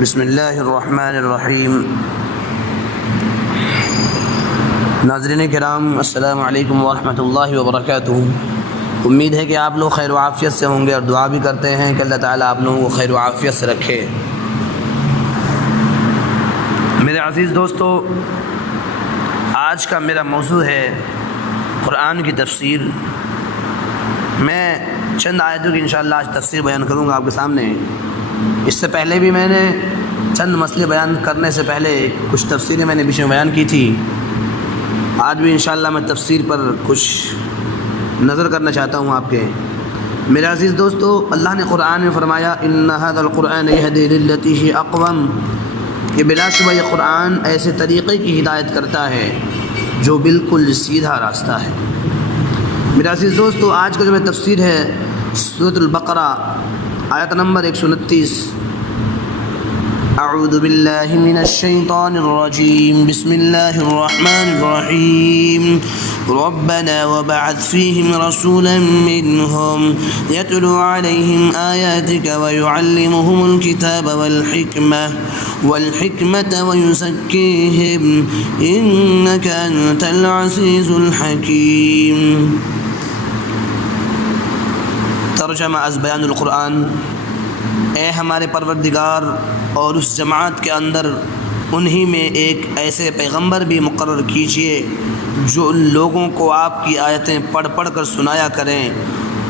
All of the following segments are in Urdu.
بسم اللہ الرحمن الرحیم۔ ناظرین کرام، السلام علیکم ورحمۃ اللہ وبرکاتہ۔ امید ہے کہ آپ لوگ خیر و عافیت سے ہوں گے اور دعا بھی کرتے ہیں کہ اللہ تعالیٰ آپ لوگوں کو خیر و عافیت سے رکھے۔ میرے عزیز دوستو، آج کا میرا موضوع ہے قرآن کی تفسیر۔ میں چند آیتوں کی انشاءاللہ آج تفسیر بیان کروں گا آپ کے سامنے۔ اس سے پہلے بھی میں نے چند مسئلے بیان کرنے سے پہلے کچھ تفسیریں میں نے بیچ میں بیان کی تھی۔ آج بھی انشاءاللہ میں تفسیر پر کچھ نظر کرنا چاہتا ہوں آپ کے۔ میرے عزیز دوستو، اللہ نے قرآن میں فرمایا ان ھذا القرآن یہدی للتی ہی اقوم، کہ بلا شبہ یہ قرآن ایسے طریقے کی ہدایت کرتا ہے جو بالکل سیدھا راستہ ہے۔ میرے عزیز دوستو، آج کا جو میں تفسیر ہے سورۃ البقرہ آیت نمبر 129۔ اعوذ باللہ من الشیطان الرجیم، بسم اللہ الرحمن الرحیم۔ ربنا وبعث فیہم رسولا منہم یتلو علیہم آیاتک ویعلمہم الکتاب والحکمۃ ویزکیہم انک انت العزیز الحکیم۔ ترجمہ از بیان القرآن۔ اے ہمارے پروردگار، اور اس جماعت کے اندر انہی میں ایک ایسے پیغمبر بھی مقرر کیجئے جو ان لوگوں کو آپ کی آیتیں پڑھ پڑھ کر سنایا کریں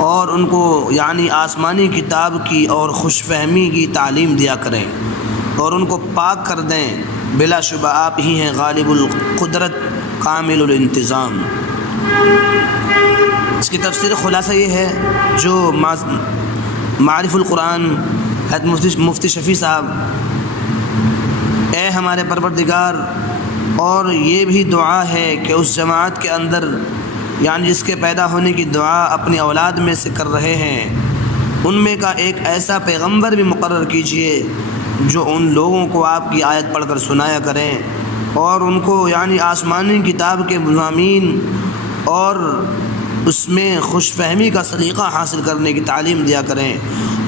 اور ان کو یعنی آسمانی کتاب کی اور خوش فہمی کی تعلیم دیا کریں اور ان کو پاک کر دیں۔ بلا شبہ آپ ہی ہیں غالب القدرت کامل الانتظام۔ اس کی تفسیر خلاصہ یہ ہے جو معرف القرآن حضرت مفتی شفیع صاحب، اے ہمارے پروردگار، اور یہ بھی دعا ہے کہ اس جماعت کے اندر یعنی جس کے پیدا ہونے کی دعا اپنی اولاد میں سے کر رہے ہیں، ان میں کا ایک ایسا پیغمبر بھی مقرر کیجئے جو ان لوگوں کو آپ کی آیت پڑھ کر سنایا کریں اور ان کو یعنی آسمانی کتاب کے مضامین اور اس میں خوش فہمی کا سلیقہ حاصل کرنے کی تعلیم دیا کریں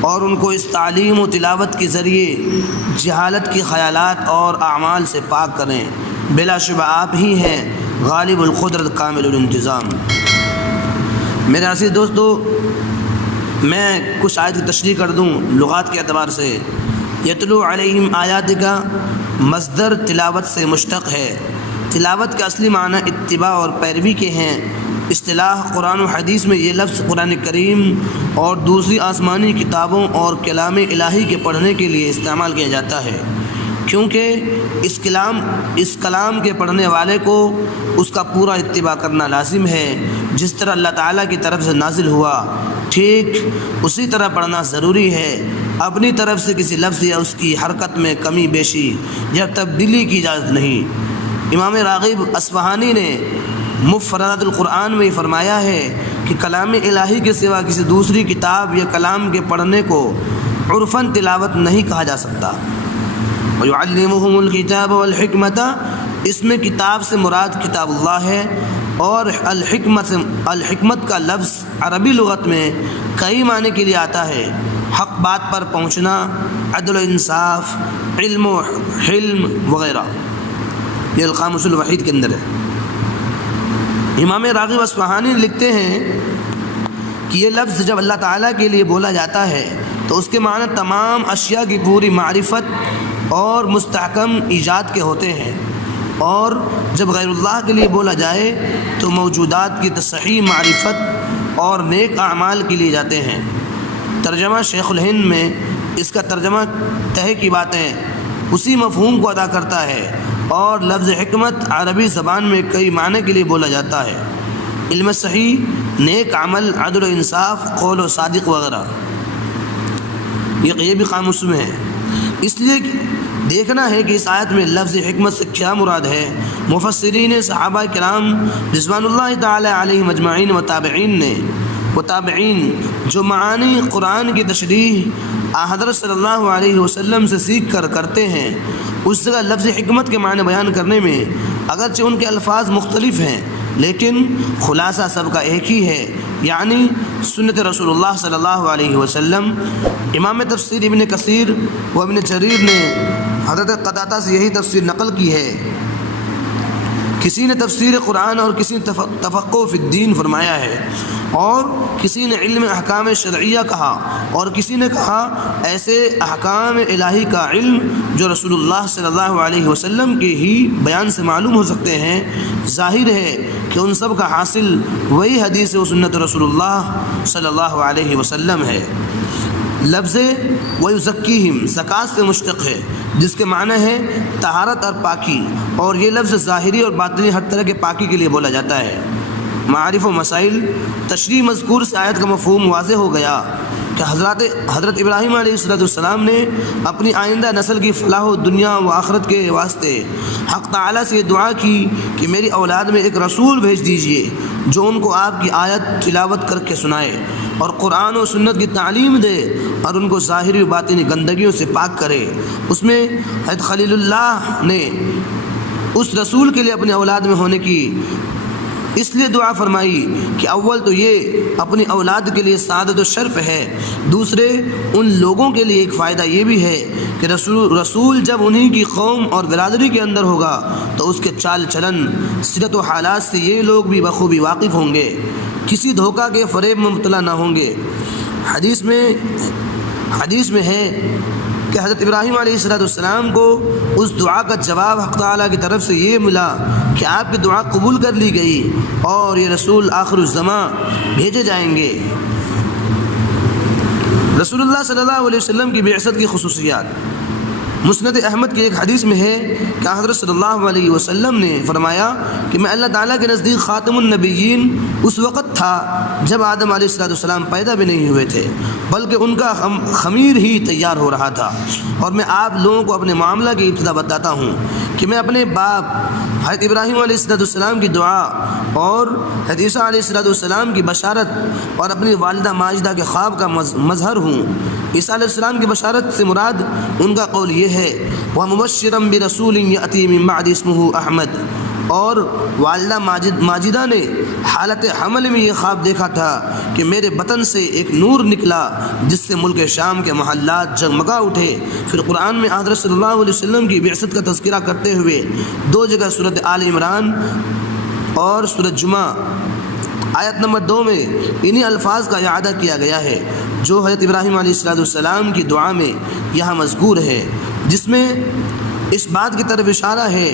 اور ان کو اس تعلیم و تلاوت کے ذریعے جہالت کی خیالات اور اعمال سے پاک کریں۔ بلا شبہ آپ ہی ہیں غالب القدرت کامل الانتظام۔ میرے عزیز دوستو، میں کچھ آیت کی تشریح کر دوں لغات کے اعتبار سے۔ یتلو علیہم آیات کا مصدر تلاوت سے مشتق ہے۔ تلاوت کا اصلی معنی اتباع اور پیروی کے ہیں۔ اصطلاح قرآن و حدیث میں یہ لفظ قرآن کریم اور دوسری آسمانی کتابوں اور کلام الہی کے پڑھنے کے لیے استعمال کیا جاتا ہے، کیونکہ اس کلام کے پڑھنے والے کو اس کا پورا اتباع کرنا لازم ہے۔ جس طرح اللہ تعالیٰ کی طرف سے نازل ہوا ٹھیک اسی طرح پڑھنا ضروری ہے۔ اپنی طرف سے کسی لفظ یا اس کی حرکت میں کمی بیشی یا تبدیلی کی اجازت نہیں۔ امام راغب اصفہانی نے مفردات القرآن میں فرمایا ہے کہ کلام الہی کے سوا کسی دوسری کتاب یا کلام کے پڑھنے کو عرفاً تلاوت نہیں کہا جا سکتا۔ وَيُعَلِّمُهُمُ الْكِتَابَ وَالْحِكْمَةَ، اس میں کتاب سے مراد کتاب اللہ ہے، اور الحکمت کا لفظ عربی لغت میں کئی معنی کے لیے آتا ہے: حق بات پر پہنچنا، عدل و انصاف، علم و حلم وغیرہ۔ یہ القاموس الوحید کے اندر ہے۔ امام راغب اصفہانی لکھتے ہیں کہ یہ لفظ جب اللہ تعالیٰ کے لیے بولا جاتا ہے تو اس کے معنی تمام اشیاء کی پوری معرفت اور مستحکم ایجاد کے ہوتے ہیں، اور جب غیر اللہ کے لیے بولا جائے تو موجودات کی تصحیح، معرفت اور نیک اعمال کے لیے جاتے ہیں۔ ترجمہ شیخ الہند میں اس کا ترجمہ تہہ کی باتیں اسی مفہوم کو ادا کرتا ہے، اور لفظ حکمت عربی زبان میں کئی معنی کے لیے بولا جاتا ہے: علم صحیح، نیک عمل، عدل و انصاف، قول و صادق وغیرہ۔ یہ بھی قاموس میں ہے۔ اس لیے دیکھنا ہے کہ اس آیت میں لفظ حکمت سے کیا مراد ہے۔ مفسرین صحابہ کرام رضوان اللہ تعالی علیہم اجمعین و تابعین جو معانی قرآن کی تشریح حضرت صلی اللہ علیہ وسلم سے سیکھ کر کرتے ہیں، اس جگہ لفظ حکمت کے معنی بیان کرنے میں اگرچہ ان کے الفاظ مختلف ہیں لیکن خلاصہ سب کا ایک ہی ہے، یعنی سنت رسول اللہ صلی اللہ علیہ وسلم۔ امام تفسیر ابن کثیر و ابن جریر نے حضرت قتادہ سے یہی تفسیر نقل کی ہے۔ کسی نے تفسیر قرآن اور کسی نے تفقہ فی الدین فرمایا ہے، اور کسی نے علم احکام شرعیہ کہا، اور کسی نے کہا ایسے احکام الہی کا علم جو رسول اللہ صلی اللہ علیہ وسلم کے ہی بیان سے معلوم ہو سکتے ہیں۔ ظاہر ہے کہ ان سب کا حاصل وہی حدیث و سنت رسول اللہ صلی اللہ علیہ وسلم ہے۔ لفظ وَيُزَكِّيهِمْ زکوٰۃ سے مشتق ہے، جس کے معنی ہے طہارت اور پاکی، اور یہ لفظ ظاہری اور باطنی ہر طرح کے پاکی کے لیے بولا جاتا ہے۔ معارف و مسائل تشریح مذکور سے آیت کا مفہوم واضح ہو گیا کہ حضرت ابراہیم علیہ السلام نے اپنی آئندہ نسل کی فلاح و دنیا و آخرت کے واسطے حق تعالیٰ سے یہ دعا کی کہ میری اولاد میں ایک رسول بھیج دیجئے جو ان کو آپ کی آیت تلاوت کر کے سنائے اور قرآن و سنت کی تعلیم دے اور ان کو ظاہری و باطنی گندگیوں سے پاک کرے۔ اس میں حضرت خلیل اللہ نے اس رسول کے لیے اپنے اولاد میں ہونے کی اس لیے دعا فرمائی کہ اول تو یہ اپنی اولاد کے لیے سعادت و شرف ہے، دوسرے ان لوگوں کے لیے ایک فائدہ یہ بھی ہے کہ رسول جب انہی کی قوم اور برادری کے اندر ہوگا تو اس کے چال چلن، سیرت و حالات سے یہ لوگ بھی بخوبی واقف ہوں گے، کسی دھوکہ کے فریب میں مبتلا نہ ہوں گے۔ حدیث میں ہے کہ حضرت ابراہیم علیہ السلام کو اس دعا کا جواب حق تعالیٰ کی طرف سے یہ ملا کہ آپ کی دعا قبول کر لی گئی اور یہ رسول آخر الزماں بھیجے جائیں گے۔ رسول اللہ صلی اللہ علیہ وسلم کی بعثت کی خصوصیات۔ مسند احمد کی ایک حدیث میں ہے کہ حضرت صلی اللہ علیہ وسلم نے فرمایا کہ میں اللہ تعالیٰ کے نزدیک خاتم النبیین اس وقت تھا جب آدم علیہ السلام پیدا بھی نہیں ہوئے تھے، بلکہ ان کا خمیر ہی تیار ہو رہا تھا۔ اور میں آپ لوگوں کو اپنے معاملہ کی ابتدا بتاتا ہوں کہ میں اپنے باپ حضرت ابراہیم علیہ السلام کی دعا اور حضرت عیسیٰ علیہ السلام کی بشارت اور اپنی والدہ ماجدہ کے خواب کا مظہر ہوں۔ عیسیٰ علیہ السلام کی بشارت سے مراد ان کا قول یہ ہے وَمُبَشِّرًا بِرَسُولٍ يَأْتِي مِن بَعْدِهِ اسْمُهُ احمد، اور والدہ ماجدہ نے حالت حمل میں یہ خواب دیکھا تھا کہ میرے بطن سے ایک نور نکلا جس سے ملک شام کے محلات جگمگا اٹھے۔ پھر قرآن میں حضرت صلی اللہ علیہ وسلم کی بعثت کا تذکرہ کرتے ہوئے دو جگہ سورۃ آل عمران اور سورۃ جمعہ آیت نمبر 2 میں انہی الفاظ کا اعادہ کیا گیا ہے جو حضرت ابراہیم علیہ السلام کی دعا میں یہاں مذکور ہے، جس میں اس بات کی طرف اشارہ ہے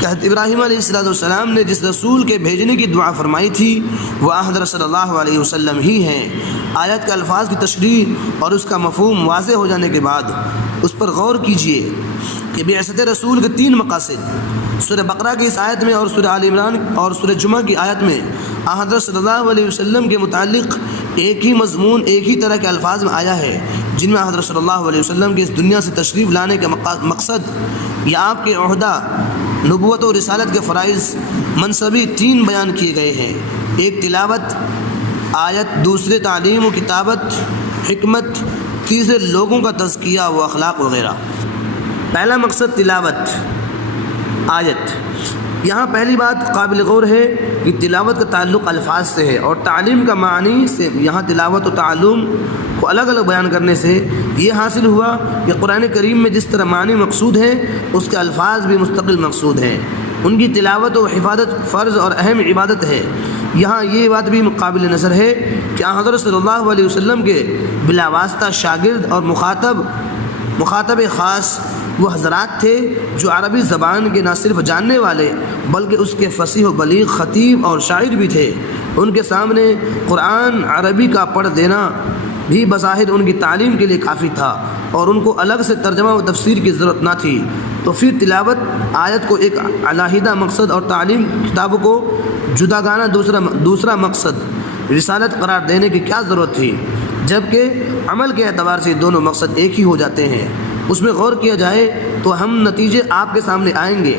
کہ حضرت ابراہیم علیہ السلام نے جس رسول کے بھیجنے کی دعا فرمائی تھی وہ حضرت صلی اللہ علیہ وسلم ہی ہیں۔ آیت کے الفاظ کی تشریح اور اس کا مفہوم واضح ہو جانے کے بعد اس پر غور کیجیے کہ بعثت رسول کے 3 مقاصد سورہ بقرہ کی اس آیت میں اور سورہ آل عمران اور سورہ جمعہ کی آیت میں حضرت صلی اللہ علیہ وسلم کے متعلق ایک ہی مضمون ایک ہی طرح کے الفاظ میں آیا ہے، جن میں حضرت صلی اللہ علیہ وسلم کے اس دنیا سے تشریف لانے کا مقصد یا آپ کے عہدہ، نبوت و رسالت کے فرائض منصبی 3 بیان کیے گئے ہیں۔ ایک تلاوت آیت، دوسرے تعلیم و کتابت حکمت، تیسرے لوگوں کا تزکیہ و اخلاق وغیرہ۔ پہلا مقصد تلاوت آیت۔ یہاں پہلی بات قابل غور ہے کہ تلاوت کا تعلق الفاظ سے ہے، اور تعلیم کا معنی سے یہاں تلاوت و تعلم کو الگ الگ بیان کرنے سے یہ حاصل ہوا کہ قرآن کریم میں جس طرح معنی مقصود ہیں اس کے الفاظ بھی مستقل مقصود ہیں، ان کی تلاوت و حفاظت فرض اور اہم عبادت ہے۔ یہاں یہ بات بھی قابل نظر ہے کہ حضرت صلی اللہ علیہ وسلم کے بلا واسطہ شاگرد اور مخاطب خاص وہ حضرات تھے جو عربی زبان کے نہ صرف جاننے والے بلکہ اس کے فصیح و بلیغ خطیب اور شاعر بھی تھے۔ ان کے سامنے قرآن عربی کا پڑھ دینا بھی بظاہر ان کی تعلیم کے لیے کافی تھا اور ان کو الگ سے ترجمہ و تفسیر کی ضرورت نہ تھی، تو پھر تلاوت آیت کو ایک علیحدہ مقصد اور تعلیم کتابوں کو جداگانہ دوسرا مقصد رسالت قرار دینے کی کیا ضرورت تھی، جبکہ عمل کے اعتبار سے دونوں مقصد ایک ہی ہو جاتے ہیں۔ اس میں غور کیا جائے تو ہم نتیجے آپ کے سامنے آئیں گے۔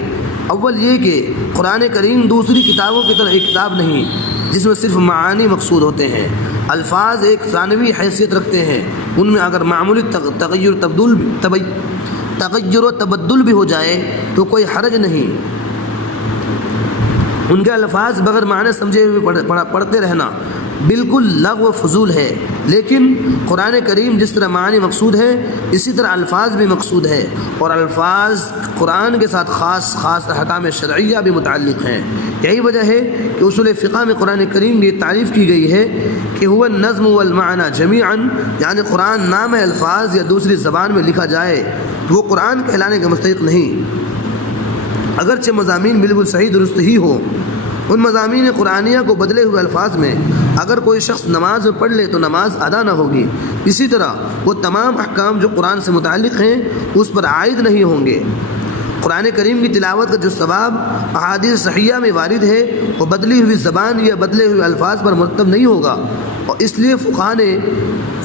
اول یہ کہ قرآن کریم دوسری کتابوں کی طرح ایک کتاب نہیں جس میں صرف معانی مقصود ہوتے ہیں، الفاظ ایک ثانوی حیثیت رکھتے ہیں، ان میں اگر معمولی تغیر و تبدل بھی ہو جائے تو کوئی حرج نہیں، ان کے الفاظ بغیر معنی سمجھے ہوئے پڑھتے رہنا بالکل لغو و فضول ہے، لیکن قرآن کریم جس طرح معنی مقصود ہے اسی طرح الفاظ بھی مقصود ہے، اور الفاظ قرآن کے ساتھ خاص احکام شرعیہ بھی متعلق ہیں۔ یہی وجہ ہے کہ اصول فقہ میں قرآن کریم کی تعریف کی گئی ہے کہ هو النظم والمعنی جمیعا، یعنی قرآن نام الفاظ یا دوسری زبان میں لکھا جائے تو وہ قرآن کہلانے کا مستحق نہیں، اگرچہ مضامین بالکل صحیح درست ہی ہو۔ ان مضامین قرآنیہ کو بدلے ہوئے الفاظ میں اگر کوئی شخص نماز میں پڑھ لے تو نماز ادا نہ ہوگی، اسی طرح وہ تمام احکام جو قرآن سے متعلق ہیں اس پر عائد نہیں ہوں گے۔ قرآن کریم کی تلاوت کا جو ثواب احادیث صحیحہ میں وارد ہے وہ بدلی ہوئی زبان یا بدلے ہوئے الفاظ پر مرتب نہیں ہوگا، اور اس لیے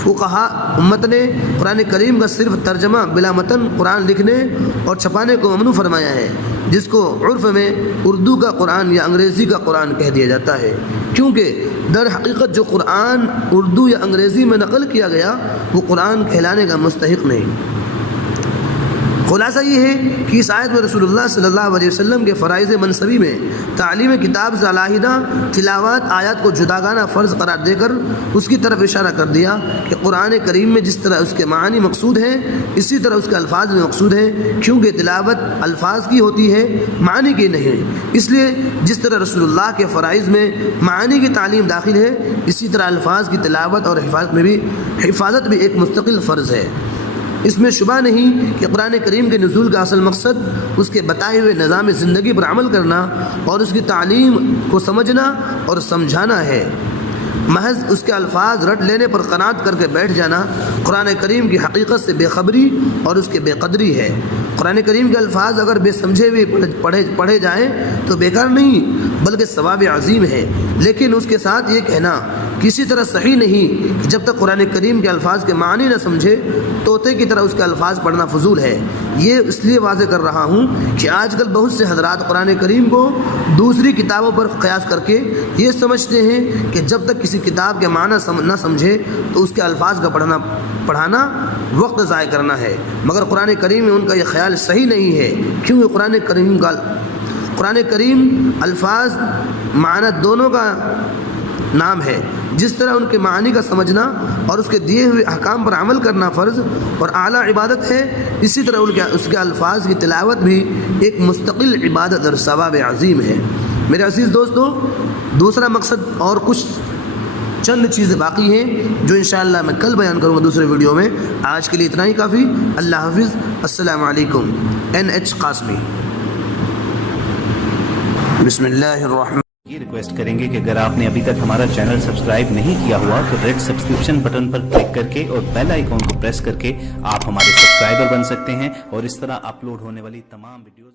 فقہا امت نے قرآن کریم کا صرف ترجمہ بلا متن قرآن لکھنے اور چھپانے کو ممنوع فرمایا ہے، جس کو عرف میں اردو کا قرآن یا انگریزی کا قرآن کہہ دیا جاتا ہے، کیونکہ در حقیقت جو قرآن اردو یا انگریزی میں نقل کیا گیا وہ قرآن کہلانے کا مستحق نہیں۔ خلاصہ یہ ہے کہ اس آیت میں رسول اللہ صلی اللہ علیہ وسلم کے فرائض منصبی میں تعلیم کتاب سے علیحدہ تلاوت آیات کو جداگانہ فرض قرار دے کر اس کی طرف اشارہ کر دیا کہ قرآن کریم میں جس طرح اس کے معنی مقصود ہیں اسی طرح اس کے الفاظ میں مقصود ہیں، کیونکہ تلاوت الفاظ کی ہوتی ہے معنی کی نہیں، اس لیے جس طرح رسول اللہ کے فرائض میں معنی کی تعلیم داخل ہے اسی طرح الفاظ کی تلاوت اور حفاظت بھی ایک مستقل فرض ہے۔ اس میں شبہ نہیں کہ قرآن کریم کے نزول کا اصل مقصد اس کے بتائے ہوئے نظام زندگی پر عمل کرنا اور اس کی تعلیم کو سمجھنا اور سمجھانا ہے۔ محض اس کے الفاظ رٹ لینے پر قناعت کر کے بیٹھ جانا قرآن کریم کی حقیقت سے بے خبری اور اس کے بے قدری ہے۔ قرآن کریم کے الفاظ اگر بے سمجھے ہوئے پڑھے جائیں تو بیکار نہیں بلکہ ثواب عظیم ہے، لیکن اس کے ساتھ یہ کہنا کسی طرح صحیح نہیں کہ جب تک قرآن کریم کے الفاظ کے معنی نہ سمجھے طوطے کی طرح اس کے الفاظ پڑھنا فضول ہے۔ یہ اس لیے واضح کر رہا ہوں کہ آج کل بہت سے حضرات قرآن کریم کو دوسری کتابوں پر قیاس کر کے یہ سمجھتے ہیں کہ جب تک کسی کتاب کے معنی نہ سمجھے تو اس کے الفاظ کا پڑھانا وقت ضائع کرنا ہے، مگر قرآن کریم میں ان کا یہ خیال صحیح نہیں ہے، کیونکہ قرآن کریم الفاظ معنی دونوں کا نام ہے۔ جس طرح ان کے معنی کا سمجھنا اور اس کے دیے ہوئے احکام پر عمل کرنا فرض اور اعلیٰ عبادت ہے، اسی طرح اس کے الفاظ کی تلاوت بھی ایک مستقل عبادت اور ثواب عظیم ہے۔ میرے عزیز دوستو، دوسرا مقصد اور کچھ چند چیزیں باقی ہیں جو انشاءاللہ میں کل بیان کروں گا دوسرے ویڈیو میں۔ آج کے لیے اتنا ہی کافی۔ اللہ حافظ۔ السلام علیکم۔ NH قاسمی۔ بسم اللہ الرحمن۔ یہ ریکویسٹ کریں گے کہ اگر آپ نے ابھی تک ہمارا چینل سبسکرائب نہیں کیا ہوا تو ریڈ سبسکرپشن بٹن پر کلک کر کے اور بیل آئیکن کو پریس کر کے آپ ہمارے سبسکرائبر بن سکتے ہیں، اور اس طرح اپلوڈ ہونے والی تمام ویڈیوز